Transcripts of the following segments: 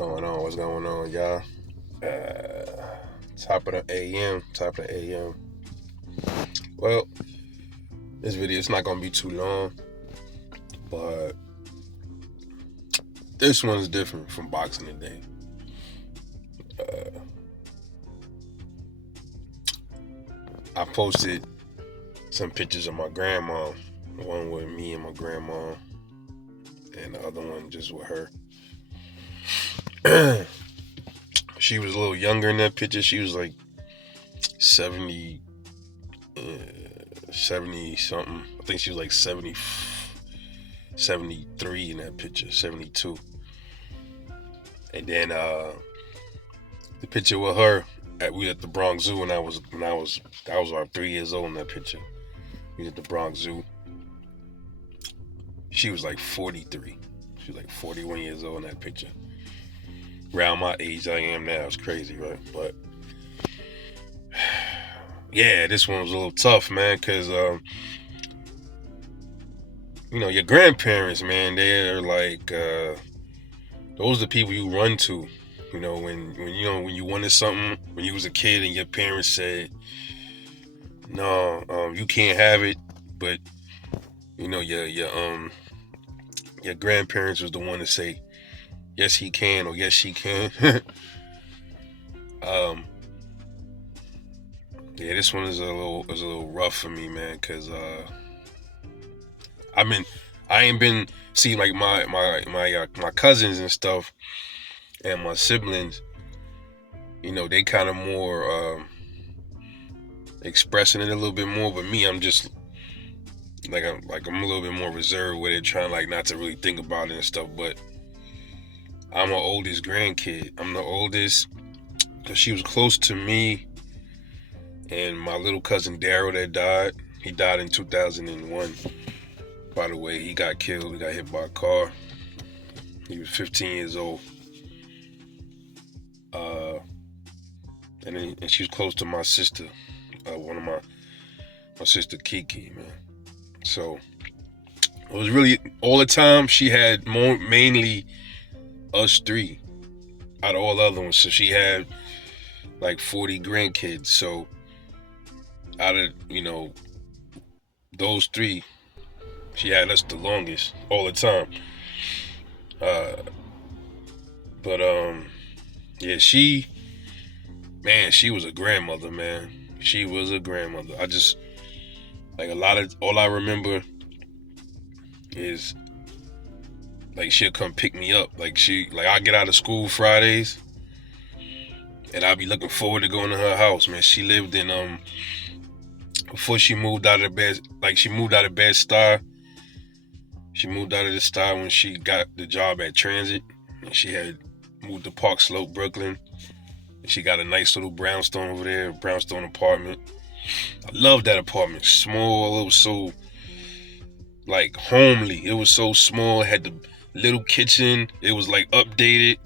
going on? What's going on, y'all? Top of the AM. Top of the AM. Well, this video is not gonna be too long, but this one's different from Boxing Today. I posted some pictures of my grandma. One with me and my grandma, and the other one just with her. She was a little younger in that picture. She was like 70 something. I think she was like 73 in that picture, 72. And then the picture with her we at the Bronx Zoo when I was like 3 years old in that picture. We was at the Bronx Zoo. She was like 43. She was like 41 years old in that picture. Around my age I am now. It's crazy, right? But yeah, this one was a little tough, man, because your grandparents, man, they're like those are the people you run to. When you wanted something when you was a kid and your parents said, no, you can't have it, but your grandparents was the one to say, yes he can, or yes she can. Yeah, this one is a little rough for me, man, because I ain't been see like my cousins and stuff and my siblings, they kind of more expressing it a little bit more, but me, I'm just I'm a little bit more reserved with it, trying like not to really think about it and stuff. But I'm my oldest grandkid. I'm the oldest because she was close to me and my little cousin Daryl that died. He died in 2001. By the way, he got killed. He got hit by a car. He was 15 years old. And she was close to my sister, one of my sister Kiki, man. So it was really all the time she had mainly us three out of all the other ones. So she had like 40 grandkids. So out of those three, she had us the longest all the time. But yeah, she was a grandmother, man. She was a grandmother. I just all I remember is like she'll come pick me up. I get out of school Fridays and I'll be looking forward to going to her house, man. She lived in before she moved out of she moved out of Bed-Stuy. She moved out of the Stuy when she got the job at Transit, and she had moved to Park Slope, Brooklyn. And she got a nice little brownstone over there, brownstone apartment. I love that apartment. Small, it was so like homely. It was so small. It had the little kitchen. It was like updated.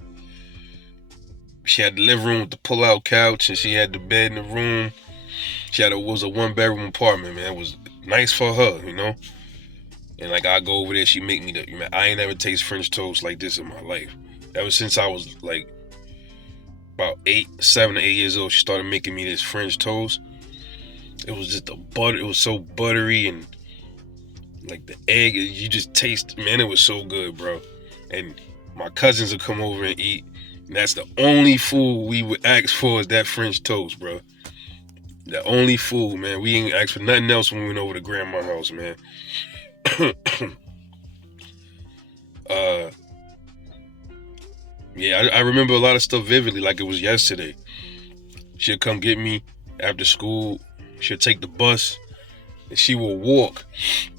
She had the living room with the pull-out couch, and she had the bed in the room. It was a one-bedroom apartment, man. It was nice for her, And like I go over there, she make me I ain't never taste French toast like this in my life. Ever since I was like about 7 to 8 years old, she started making me this French toast. It was just it was so buttery, and like the egg, you just taste, man, it was so good, bro. And my cousins would come over and eat, and that's the only food we would ask for is that French toast, bro. The only food, man. We ain't asked for nothing else when we went over to grandma's house, man. Yeah, I remember a lot of stuff vividly, like it was yesterday. She'll come get me after school. She'll take the bus, and she will walk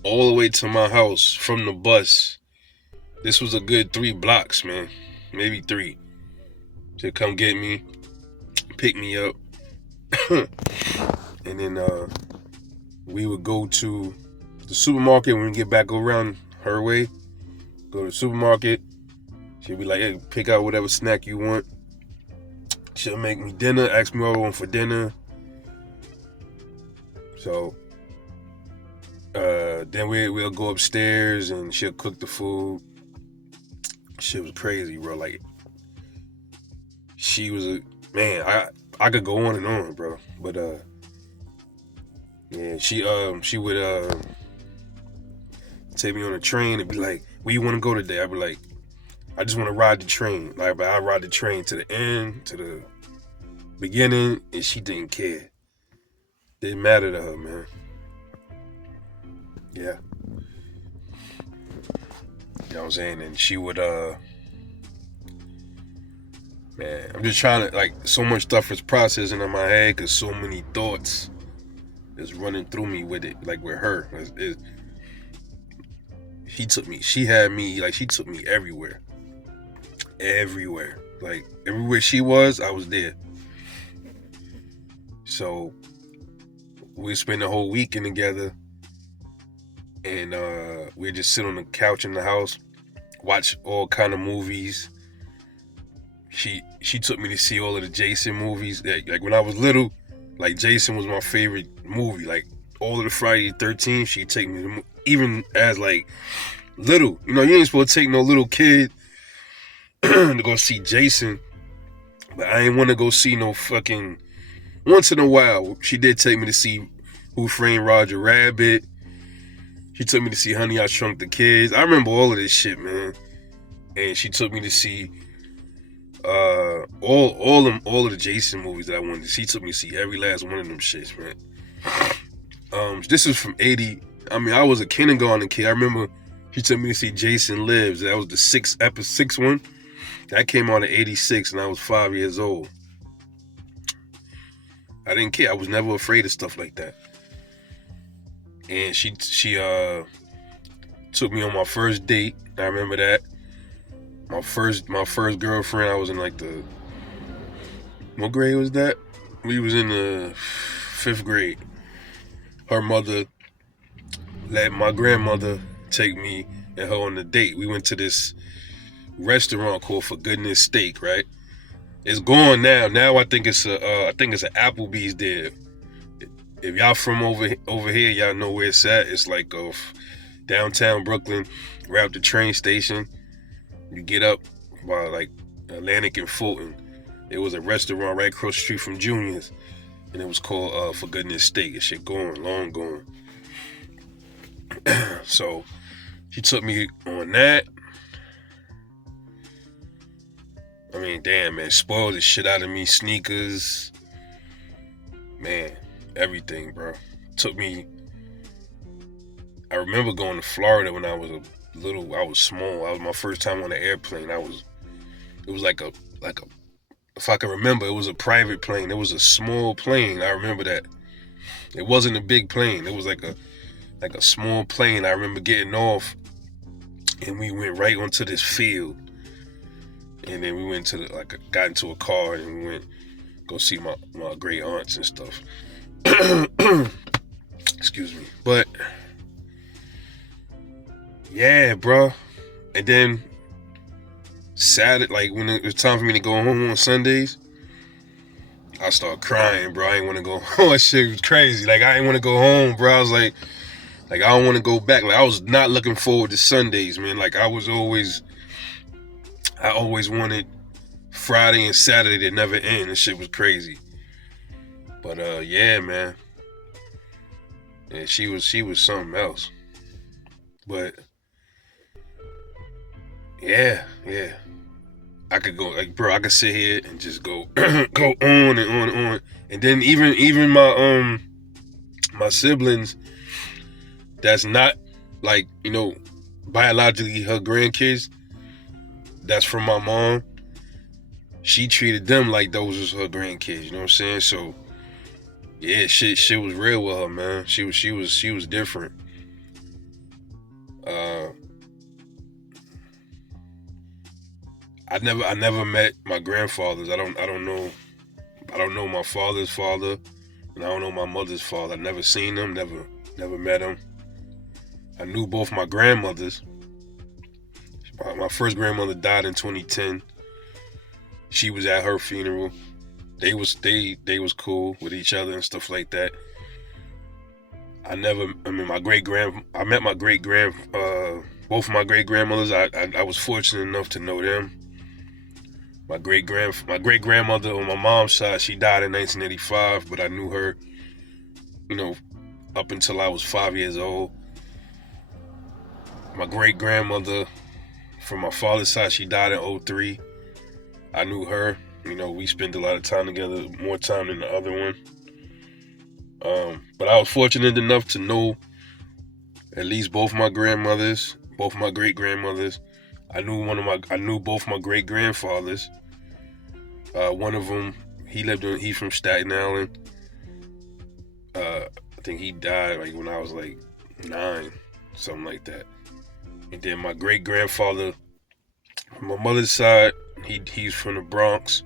all the way to my house from the bus. This was a good 3 blocks, man. Maybe 3. She'll come get me, pick me up, and then we would go to the supermarket when we get back around her way. Go to the supermarket. She'll be like, hey, pick out whatever snack you want. She'll make me dinner, ask me what I want for dinner. So then we'll go upstairs and she'll cook the food. Shit was crazy, bro. Like she was a man. I could go on and on, bro. But yeah, she would take me on a train and be like, "Where you want to go today?" I'd be like, "I just want to ride the train." Like, but I ride the train to the end, to the beginning, and she didn't care. Didn't matter to her, man. Yeah, you know what I'm saying. And she would man, I'm just trying to, like, so much stuff is processing in my head because so many thoughts is running through me with it, like with her. She had me, like, she took me everywhere. Everywhere. Like, everywhere she was, I was there. So, we spend the whole weekend together, and we just sit on the couch in the house, watch all kind of movies. She took me to see all of the Jason movies. Like when I was little, like Jason was my favorite movie. Like all of the Friday the 13th, she'd take me to, even as like little. You know, you ain't supposed to take no little kid to go see Jason. But I ain't want to go see no fucking. Once in a while, she did take me to see Who Framed Roger Rabbit. She took me to see Honey, I Shrunk the Kids. I remember all of this shit, man. And she took me to see all of the Jason movies that I wanted to see. She took me to see every last one of them shits, man. This is from 80. I mean, I was a kindergarten kid. I remember she took me to see Jason Lives. That was the sixth one. That came out in 86, and I was 5 years old. I didn't care. I was never afraid of stuff like that. And she took me on my first date. I remember that. My first girlfriend, I was in like what grade was that? We was in the 5th grade. Her mother let my grandmother take me and her on a date. We went to this restaurant called For Goodness Steak, right? It's gone now. Now I think it's an Applebee's there. If y'all from over here, y'all know where it's at. It's like downtown Brooklyn, right up the train station. You get up by like Atlantic and Fulton. It was a restaurant right across the street from Junior's, and it was called For Goodness Steak. It shit gone, long gone. So she took me on that. I mean, damn, man, spoiled the shit out of me. Sneakers, man, everything, bro. Took me. I remember going to Florida when I was I was small. I was my first time on an airplane. It was like a, if I can remember, it was a private plane. It was a small plane. I remember that. It wasn't a big plane. It was like a small plane. I remember getting off, and we went right onto this field. And then we went got into a car and we went go see my great aunts and stuff. Excuse me. But yeah, bro. And then Saturday, like when it was time for me to go home on Sundays, I started crying, bro. I didn't want to go home. That shit was crazy. Like I didn't want to go home, bro. I was like I don't want to go back. Like I was not looking forward to Sundays, man. Like I always wanted Friday and Saturday to never end. This shit was crazy. But yeah, man. And she was something else. But yeah. I could go I could sit here and just go go on and on and on. And then even my siblings that's not like, biologically her grandkids, that's from my mom. She treated them like those was her grandkids, you know what I'm saying? So yeah, shit was real with her, man. She was different. I never met my grandfathers. I don't know my father's father, and I don't know my mother's father. I never seen them, never met them. I knew both my grandmothers. My first grandmother died in 2010. She was at her funeral. They was cool with each other and stuff like that. I met my both of my great grandmothers. I was fortunate enough to know them. My great grandmother on my mom's side, she died in 1985, but I knew her, you know, up until I was 5 years old. My great grandmother from my father's side, she died in '03. I knew her. We spent a lot of time together, more time than the other one. But I was fortunate enough to know at least both my grandmothers, both my great grandmothers. I knew both my great grandfathers. One of them, he's from Staten Island. I think he died like when I was like 9, something like that. And then my great grandfather, from my mother's side, he's from the Bronx.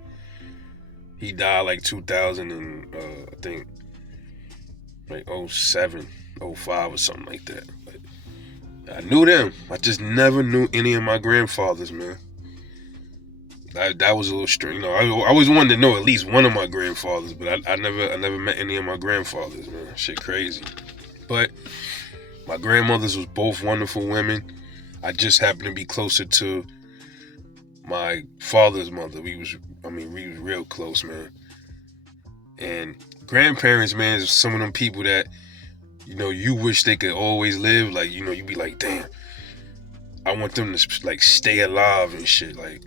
He died like 2000 and I think like '07, '05 or something like that. But I knew them. I just never knew any of my grandfathers, man. That was a little strange. I always wanted to know at least one of my grandfathers, but I never met any of my grandfathers, man. Shit crazy. But my grandmothers was both wonderful women. I just happened to be closer to my father's mother. We was real close, man. And grandparents, man, is some of them people that, you wish they could always live. Like, you'd be like, damn, I want them to like stay alive and shit. Like,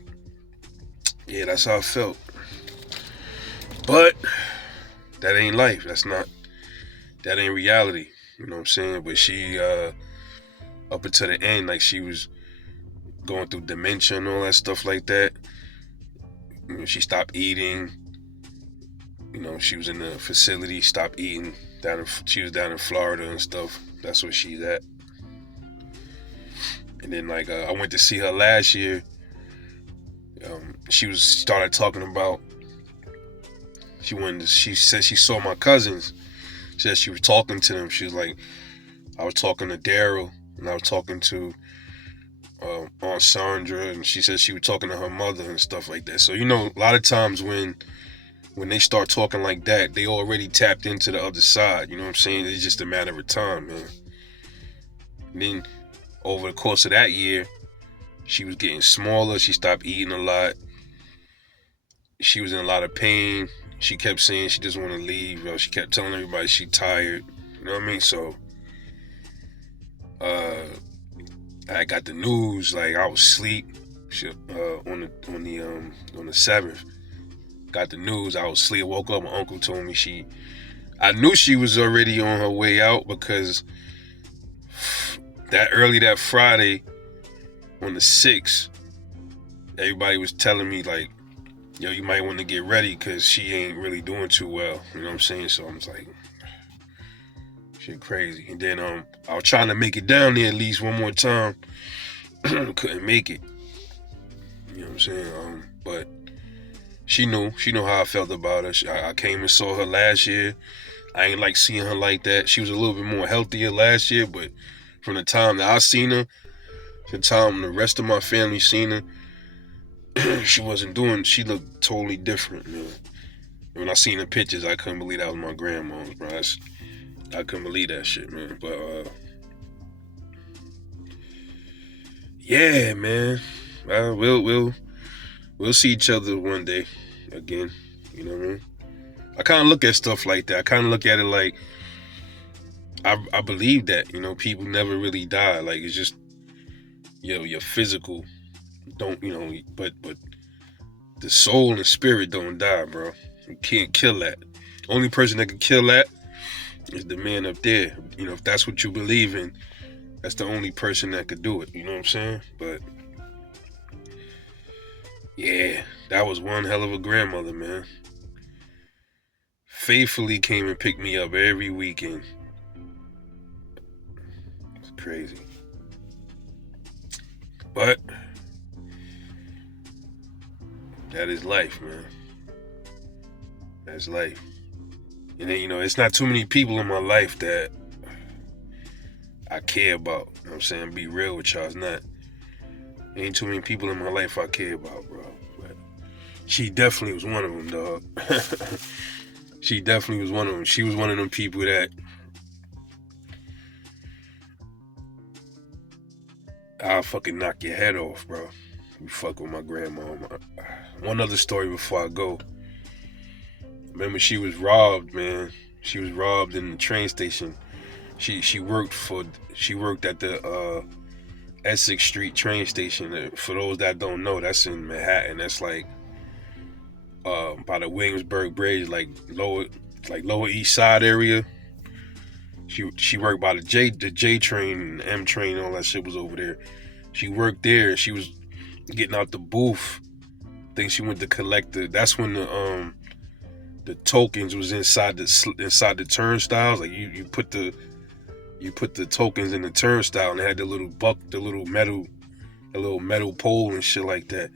yeah, that's how I felt. But that ain't life. That ain't reality. You know what I'm saying? But she, up until the end, like she was going through dementia and all that stuff like that. She stopped eating. She was in the facility, stopped eating. She was down in Florida and stuff. That's where she's at. And then I went to see her last year. She started talking about. She said she saw my cousins. She said she was talking to them. She was like, I was talking to Daryl and I was talking to Aunt Sandra, and she said she was talking to her mother and stuff like that. So a lot of times when they start talking like that, they already tapped into the other side. You know what I'm saying? It's just a matter of time, man. And then over the course of that year, she was getting smaller. She stopped eating a lot. She was in a lot of pain. She kept saying she just want to leave. She kept telling everybody she tired. You know what I mean? So I got the news. Like I was asleep on the 7th. Got the news. I was asleep. Woke up. My uncle told me I knew she was already on her way out because that Friday on the 6th, everybody was telling me like, yo, you might want to get ready because she ain't really doing too well. You know what I'm saying? So I was like, shit crazy. And then I was trying to make it down there at least one more time. Couldn't make it. You know what I'm saying? But she knew how I felt about her. I came and saw her last year. I ain't like seeing her like that. She was a little bit more healthier last year, but from the time that I seen her, to the time the rest of my family seen her, she looked totally different, man. When I seen the pictures, I couldn't believe that was my grandma's, bro. I couldn't believe that shit, man. But yeah, man. We'll see each other one day again. You know what I mean? I kind of look at stuff like that. I kind of look at it like I believe that people never really die. Like it's just your physical don't but the soul and the spirit don't die, bro. You can't kill that. Only person that can kill that is the man up there. If that's what you believe in, that's the only person that could do it. You know what I'm saying? But yeah, that was one hell of a grandmother, man. Faithfully came and picked me up every weekend. It's crazy. But that is life, man. That's life. And then, it's not too many people in my life that I care about. You know what I'm saying? Be real with y'all. It's not. Ain't too many people in my life I care about, bro. But she definitely was one of them, dog. She definitely was one of them. She was one of them people that I'll fucking knock your head off, bro. You fuck with my grandma. one other story before I go. Remember, she was robbed, man. She was robbed in the train station. She worked at the Essex Street train station. For those that don't know, that's in Manhattan. That's like by the Williamsburg Bridge, lower East Side area. She worked by the J train, M train, all that shit was over there. She worked there. She was getting out the booth. I think she went to collect that's when the tokens was inside the turnstiles. Like you put the tokens in the turnstile, and it had the little metal pole and shit like that.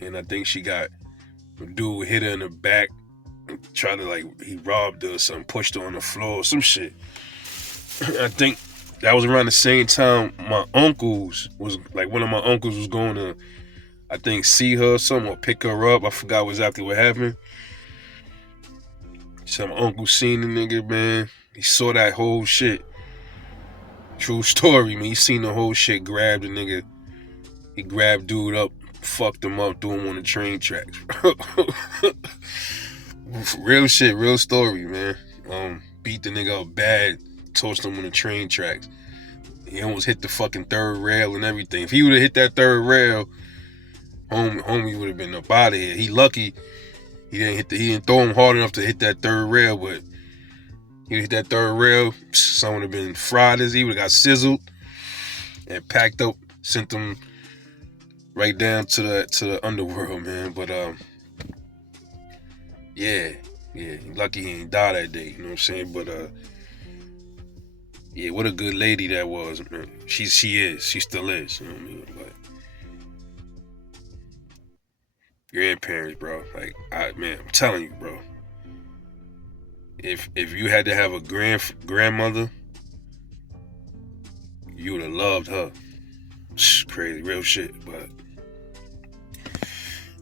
And I think a dude hit her in the back, and tried to he robbed her or something, pushed her on the floor or some shit. I think that was around the same time one of my uncles was going to, I think, see her or something, or pick her up. I forgot exactly what happened. So my uncle seen the nigga, man. He saw that whole shit. True story, man. He seen the whole shit, grabbed the nigga. He grabbed dude up, fucked him up, threw him on the train tracks. Real shit, real story, man. Beat the nigga up bad, tossed him on the train tracks. He almost hit the fucking third rail and everything. If he would have hit that third rail, homie would have been up out of here. He lucky he didn't throw him hard enough to hit that third rail, but he hit that third rail, someone would have been fried as he would have got sizzled and packed up, sent them right down to the underworld, man. But yeah, lucky he didn't die that day, you know what I'm saying? But yeah, what a good lady that was, man. She still is, you know what I mean? But grandparents, bro, I'm telling you, bro. If you had to have a grandmother, you would have loved her. It's crazy, real shit. But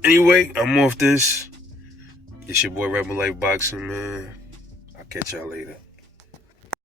anyway, I'm off this. It's your boy Rebel Life Boxing, man. I'll catch y'all later.